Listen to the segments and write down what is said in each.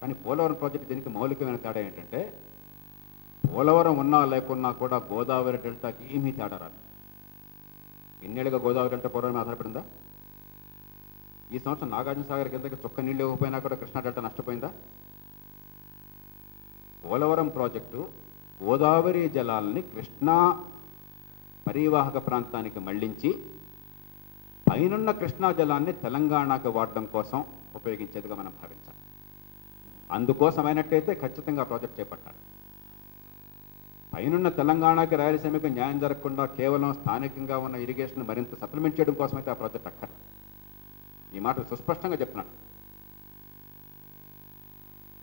కానీ పోలవరం ప్రాజెక్టు దీనికి మౌలికమైన తేడా ఏంటంటే పోలవరం ఉన్నా లేకున్నా కూడా గోదావరి డెల్టాకి ఏమీ తేడా రాదు. ఎన్నేళ్ళుగా గోదావరి డెల్టా పోలవరం ఆధారపడిందా? ఈ సంవత్సరం నాగార్జున సాగర్ కిందకి చుక్క నీళ్ళు ఇవ్వకపోయినా కూడా కృష్ణా డెల్టా నష్టపోయిందా? పోలవరం ప్రాజెక్టు గోదావరి జలాల్ని కృష్ణా పరివాహక ప్రాంతానికి మళ్లించి పైనున్న కృష్ణా జలాన్ని తెలంగాణకు వాడడం కోసం ఉపయోగించేదిగా మనం భావించాలి. అందుకోసమైనట్టయితే ఖచ్చితంగా ప్రాజెక్ట్ చేపట్టాలి. పైనున్న తెలంగాణకి రాయలసీమకు న్యాయం జరగకుండా కేవలం స్థానికంగా ఉన్న ఇరిగేషన్ మరింత సప్లిమెంట్ చేయడం కోసమైతే ఆ ప్రాజెక్ట్ అక్కర్లేదు. ఈ మాట సుస్పష్టంగా చెప్తున్నాను.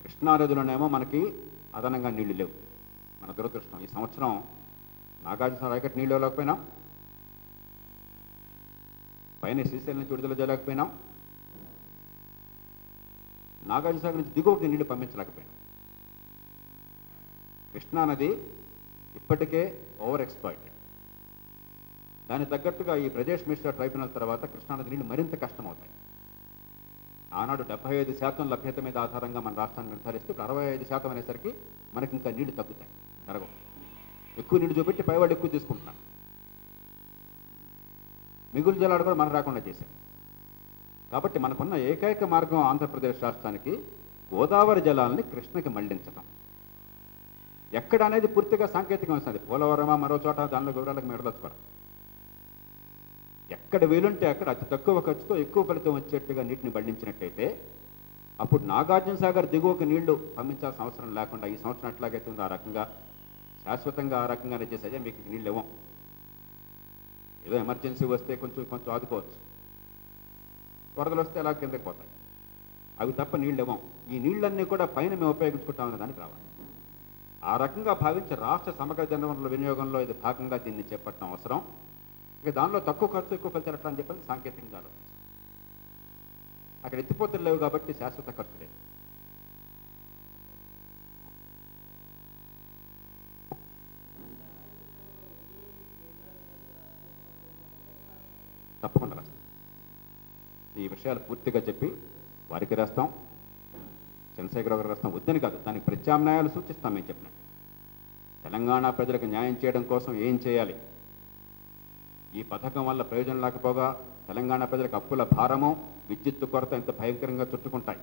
కృష్ణా నదిలోనేమో మనకి అదనంగా నీళ్లు లేవు. మన దురదృష్టం ఈ సంవత్సరం నాగార్జున రాయకట్ నీళ్ళు ఇవ్వలేకపోయినాం, పైన శ్రీశైలం నుంచి విడుదల చేయలేకపోయినాం, నాగార్జున సాగర్ నుంచి దిగువకి నీళ్లు పంపించలేకపోయినాం. కృష్ణానది ఇప్పటికే ఓవర్ ఎక్స్‌ప్లాయిటెడ్. దానికి తగ్గట్టుగా ఈ బ్రజేష్ మిశ్రా ట్రైబ్యునల్ తర్వాత కృష్ణానది నీళ్లు మరింత కష్టమవుతాయి. ఆనాడు 75% లభ్యత మీద ఆధారంగా మన రాష్ట్రాన్ని నిర్ధారిస్తూ 65% అనేసరికి మనకి ఇంకా నీళ్లు తగ్గుతాయి, జరగవు. ఎక్కువ నీళ్లు చూపెట్టి పైవాళ్ళు ఎక్కువ తీసుకుంటున్నాం. మిగులు జలాలు కూడా మనం రాకుండా చేశాం. కాబట్టి మనకున్న ఏకైక మార్గం ఆంధ్రప్రదేశ్ రాష్ట్రానికి గోదావరి జలాల్ని కృష్ణకి మళ్లించడం. ఎక్కడ అనేది పూర్తిగా సాంకేతికం వస్తుంది. పోలవరమా మరో చోట దానిలో వివరాలకు మెడదొచ్చుకోవడం. ఎక్కడ వీలుంటే అక్కడ అతి తక్కువ ఖర్చుతో ఎక్కువ ఫలితం వచ్చేట్టుగా నీటిని మళ్లించినట్టయితే అప్పుడు నాగార్జున సాగర్ దిగువకు నీళ్లు పంపించాల్సిన అవసరం లేకుండా ఈ సంవత్సరం ఎట్లాగైతే ఉందో ఆ రకంగా శాశ్వతంగా ఆ రకంగానే చేసేదే మీకు నీళ్ళు ఇవ్వం. ఏదో ఎమర్జెన్సీ వస్తే కొంచెం ఆదుకోవచ్చు, వరదలు వస్తే అలా కిందకి పోతాయి, అవి తప్ప నీళ్ళు ఇవ్వం. ఈ నీళ్ళన్నీ కూడా పైన మేము ఉపయోగించుకుంటామనే దానికి రావాలి. ఆ రకంగా భావించి రాష్ట్ర సమగ్ర జనవనరుల వినియోగంలో ఇది భాగంగా దీన్ని చేపట్టడం అవసరం. ఇక దానిలో తక్కువ ఖర్చు ఎక్కువ ఫలితాలు ఎట్లా అని చెప్పని సాంకేతికంగా ఆలోచించాలి. అక్కడ ఎత్తిపోతలు లేవు కాబట్టి శాశ్వత ఖర్చు లేదు. తప్పకుండా రాస్తాం. ఈ విషయాలు పూర్తిగా చెప్పి వారికి రాస్తాం, చంద్రశేఖరరావు గారికి రాస్తాం. వద్దని కాదు, దానికి ప్రత్యామ్నాయాలు సూచిస్తాం. మేము చెప్పినట్టు తెలంగాణ ప్రజలకు న్యాయం చేయడం కోసం ఏం చేయాలి, ఈ పథకం వల్ల ప్రయోజనం లేకపోగా తెలంగాణ ప్రజలకు అప్పుల భారము, విద్యుత్తు కొరత ఎంత భయంకరంగా చుట్టుకుంటాయి.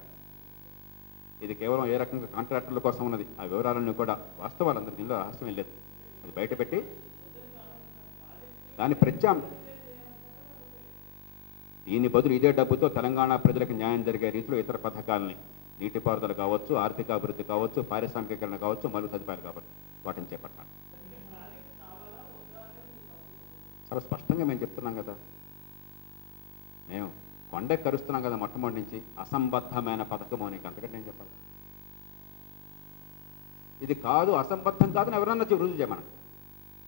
ఇది కేవలం ఏ రకంగా కాంట్రాక్టర్ల కోసం ఉన్నది. ఆ వివరాలన్నీ కూడా వాస్తవాలందరూ, దీనిలో రహస్యం లేదు. అది బయటపెట్టి దాని దీని బదులు ఇదే డబ్బుతో తెలంగాణ ప్రజలకు న్యాయం జరిగే రీతిలో ఇతర పథకాలని, నీటిపారుదల కావచ్చు, ఆర్థిక అభివృద్ధి కావచ్చు, పారిశ్రామికీకరణ కావచ్చు, మౌలిక సదుపాయాలు కావచ్చు, వాటిని చేపట్టాలి. చాలా స్పష్టంగా మేము చెప్తున్నాం కదా. మేము కొండెక్కి కరుస్తున్నాం కదా మొట్టమొదటి నుంచి. అసంబద్ధమైన పథకము నీకు అంతకంటే నేను చెప్పాలి. ఇది కాదు, అసంబద్ధం కాదని ఎవరన్నా రుజువు చేయమని.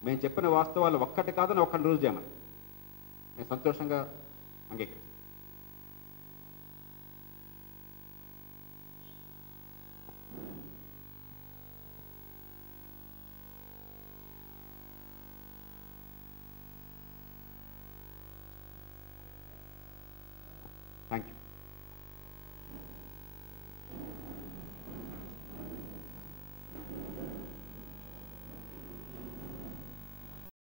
మేము చెప్పిన వాస్తవాలు ఒక్కటి కాదని ఒక్కటి రుజువు చేయమని నేను సంతోషంగా అంగీకరిస్తాను. Thank you.